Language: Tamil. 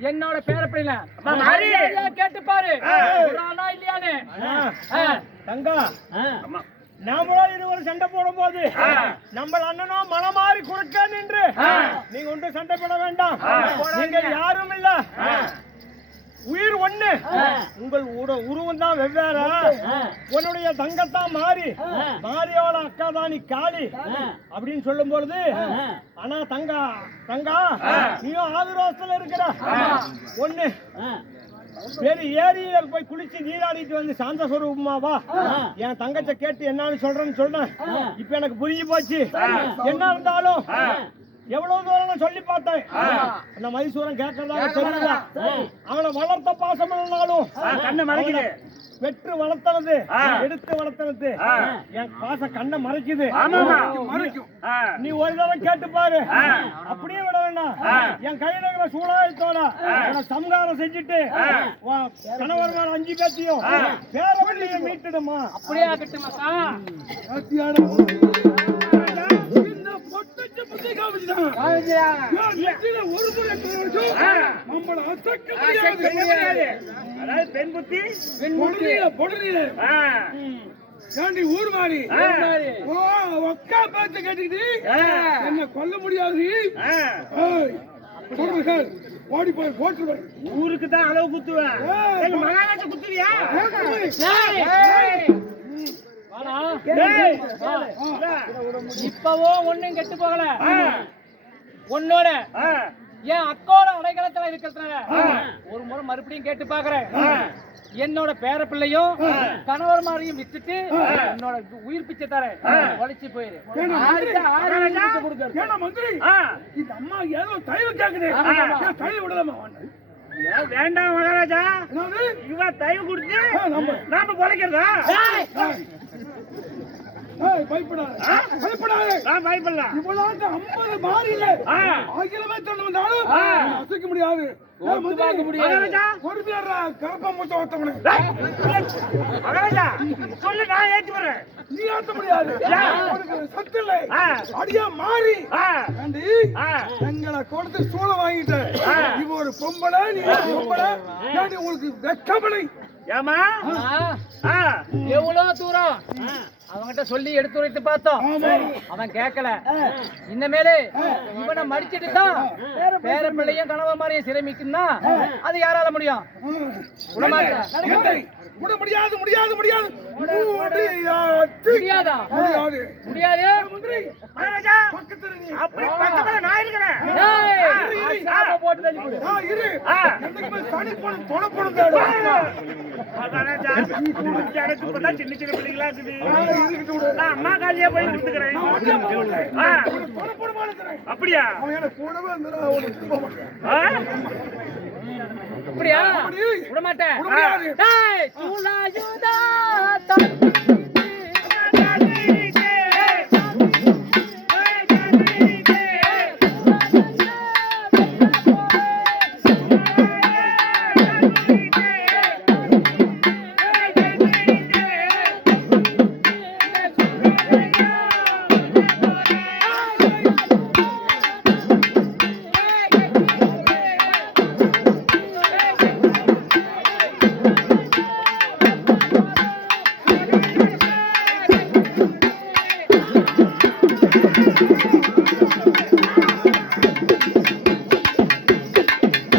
என்னோட பேரப்பிள்ளைல. கேட்டு பாரு ஆ. தங்கா. நாமளும் இருவர் சண்டை போடும்போது ஆ. நம்ம அண்ணனும் மலை மாறி குறுக்க நின்று. நீங்க ஒன்றும் சண்டை போட வேண்டாம் ஆ. நீங்க யாரும் இல்ல ஆ. உயிர் ஒண்ணு உங்கள் உட- உருவம் தான் வெவ்வேறு. உன்னுடைய தங்கத்தான் மாறி. மாரியோட அக்கா தான் நீ காளி. அப்படின்னு சொல்லும் பொழுது ஆனா தங்கா தங்கா நீயும் ஆதிரோசத்துல இருக்கிற. ஒண்ணு. சரி ஏரியில போய் குளிச்சு நீராடிட்டு வந்து சாந்த சொரூபமாவா என் தங்கச்ச கேட்டு என்னன்னு சொல்றேன்னு சொல்றேன் இப்ப எனக்கு புரிஞ்சு போச்சு. என்ன இருந்தாலும் எவ்வளவு தூரம் சொல்லி பார்த்தேன்? அந்த மைசூரன் கேட்கறதா தெரியல அவனை வளர்த்த பாசம் இல்லைனாலும் கண்ணை மறைக்குது. அவனை பெற்று வளர்த்தனது. எடுத்து வளர்த்தனது. என் பாசம் கண்ணை மறைக்குது. நீ ஒரு தடவை கேட்டு பாரு. அப்படியே விட வேண்டாம். என் கையில இருக்கிற சூழாயத்தோட சம்காரம் செஞ்சுட்டு கணவர்கள் அஞ்சு பேத்தையும். பேரவள்ளியை மீட்டுடுமா அப்படியே ஆகட்டும் மச்சான் ஆ. அசைக்க முடியாது. அதாவது பெண் புத்தி ஆ. ஊர் மாறி. ஆ. ஓ ஒக்கா பார்த்து கேட்டுக்கிட்டு. என்ன கொல்ல முடியாது. ஓடி போய் போட்டுருவேன் ஊருக்கு தான் அளவு குத்துவேன். மகாராஜா குத்துவியா ஏய். வாடா. ஏய். வா. இல்ல. இப்பவோ ஒண்ணும் கெட்டு போகல. உன்னோட. என் அக்கோட அடைக்கலத்துல இருக்கிறதுனால. ஒரு முறை மறுபடியும் கேட்டு பாக்குறேன். என்னோட பேர பிள்ளையும் கணவர் மாதிரியும் விட்டுட்டு என்னோட உயிர் பிச்சை தரேன். உழைச்சி போயிரு. மந்திரி. இந்த அம்மா ஏதோ தயவு கேக்குது. தயவு விடலாமா வேண்டாம். மகாராஜா. இவ தயவு கொடுத்து நாம பொழைக்கிறதா? ஒருத்தவனே. மகாராஜா. சொல்லு நான் ஏத்து வரேன் நீ ஆட்ட முடியாது. சத்து இல்லை. அடியா மாறி. எங்களை கொடுத்து சூழ வாங்கிட்ட. இவ ஒரு பொம்பளை நீ ஒரு பொம்பளை. உங்களுக்கு வெக்கப்படை ஏமா. எவ்வளவு தூரம்? அவன்கிட்ட சொல்லி எடுத்து உரைத்து பார்த்தோம். அவன் கேட்கல. இனிமேலு இவனை மடிச்சிட்டு தான் பேர பிள்ளையும் கணவன் மாதிரியும் சிரமிக்குன்னா அது யாரால முடியும்? முடியாது முடியாது முடியாது. முடியாது. முடியாதா? முடியாது. அப்படி பக்கத்துல நான் இருக்கிறேன். போட்டு தள்ளி இரு. தனி தொலை எனக்கு இப்பதான் சின்ன சின்ன பிள்ளைங்களா இருக்குது. நான் அம்மா காலியா போய் கொடுத்துக்கிறேன் அப்படியே. அப்படியா விட மாட்டேன்